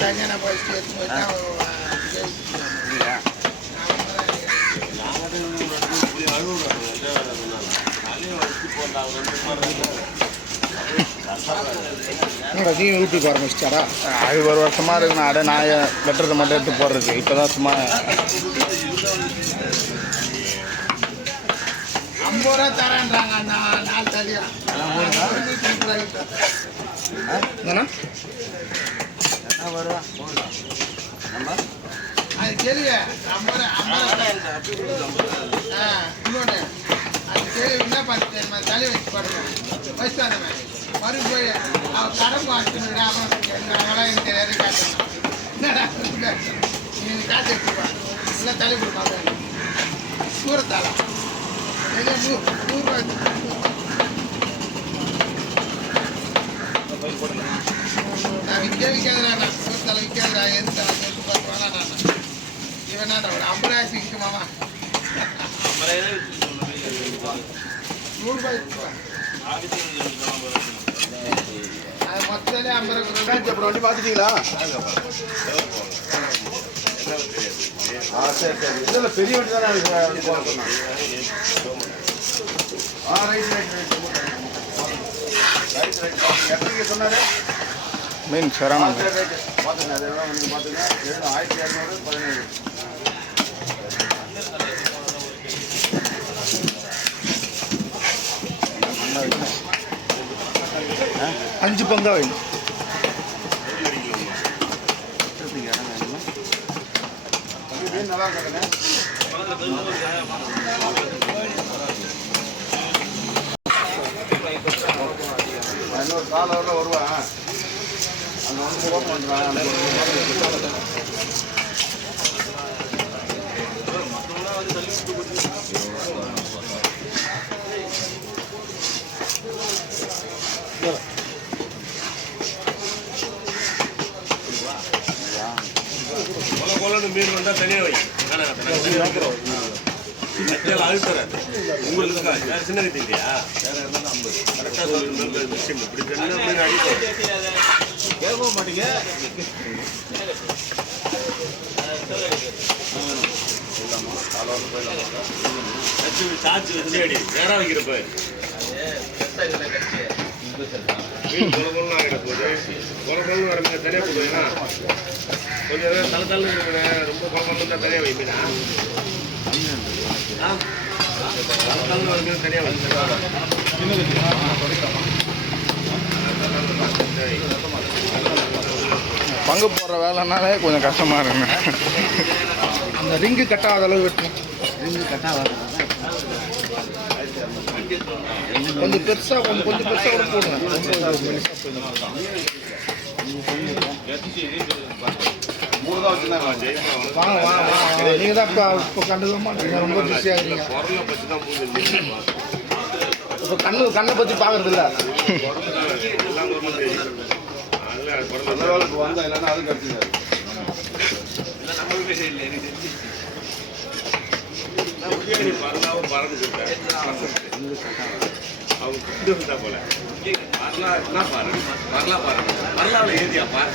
தனியான படிச்சு அதையும் யூடியூப் ஆரம்பிச்சிட்டாரா? அது ஒரு வருஷமாக இருக்குண்ணா. அட நான் வெட்டுறதை மட்டும் எடுத்து போடுறது. இப்போ தான் சும்மா 50 ரூபா தரேன்றாங்க. 4 தடியா அது கேள்வி 50 இன்னொன்று அது கேள்வி என்ன பார்த்து தலை வச்சு பாடுங்க. வயசானவன் மறு போய் அவன் கடன் வாங்கிட்டு அப்புறம் எனக்கு தெரியாது காட்டணும். என்னடா நீ காசு எடுத்துப்பான் இல்லை தலை கொடுப்பாங்க. தூரத்தாளா 100 ரூபாய் நான் விற்கிறேன். தலை விற்கிறேன். எது தலை எடுத்து பார்த்து இவனாடா ஒரு 50 ரூபாய் விற்குமாமா? 100 ரூபாய் அது மொத்தமே 50 ரூபாய். அப்புறம் வண்டி பார்த்துட்டீங்களா? சரி சரி. இதில் பெரிய வண்டி தானே போக சொன்னாங்க. ரைட் சொன்னாரு மீன் சரணம் பார்த்துங்க. அது எவ்வளோ நீங்கள் பார்த்துங்க. 1217 5 பங்கா வேணும். நல்லா இருக்குங்க. இன்னொரு காலையில் வருவேன். அங்கே வந்து ஓப்பன் பண்ணுறேன். மீன் வந்தால் தனியாக வை. அழுத்துறாரு உங்களுக்கு வேறு சின்ன ரீதி இல்லையா? கரெக்டாக சொல்லி மிஷின் இப்படி மீன் அடிக்கும். கேட்க மாட்டீங்க. சாச்சு வச்சு அடி நேராக வைக்கிறப்ப மீன் கொலகொல்லாம் ஆகிட போகுது. கொலகொல்லாம் வர மாதிரி தனியாக போடுவேன்னா கொஞ்சம் தலை தலை ரொம்ப கொலகொல்லாம் தான் தனியாக வைப்பீனா? தலை வர மீன் தனியாக பங்கு போடுற வேலைனாலே கொஞ்சம் கஷ்டமாக இருக்குங்க. அந்த ரிங்கு கட்டாத அளவு வெட்டணும். ரிங்கு கட்டாத கொஞ்சம் பெருசாக கொஞ்சம் பெருசாக கூட போடுங்க. வாங்க வாங்க வாங்க. நீங்கள் தான் இப்போ கண்டுக்க மாட்டீங்க. ரொம்ப பிஸியாக இருக்கீங்க. இப்போ கண்ணை பற்றி பார்க்கறது இல்லை. வந்தா இல்லைன்னா அது கட்டிங்க. அவங்க போல வரலா பாரு வரலா பாரு வரலாவில் ஏதியா பாரு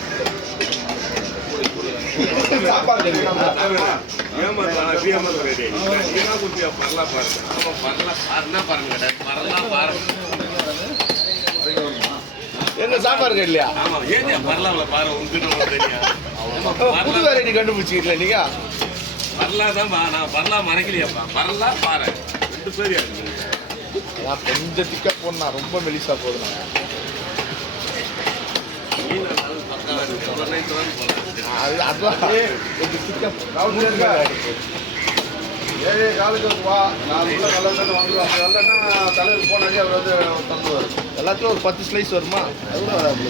என்ன சாப்பாடு இல்லையா? ஆமா ஏதியா வரலாவில் பாரு உங்ககிட்ட புது வெரைட்டி கண்டுபிடிச்சிக்கல நீங்க. வரலா தான் நான் வரலா மறைக்கலையாப்பா. வரலா பாரு 2 பேர் இருக்கு. கொஞ்சம் திக்கா போடணும். ரொம்ப மெலிசா போதும். அதுதான் காலுக்கு வா. நான் நல்லது வாங்குவேன். நல்லன்னா தலைவர் போனாலே அவர் வந்து தந்துவார். எல்லாத்துலையும் ஒரு 10 ஸ்லைஸ் வருமா? அது கூட வராது.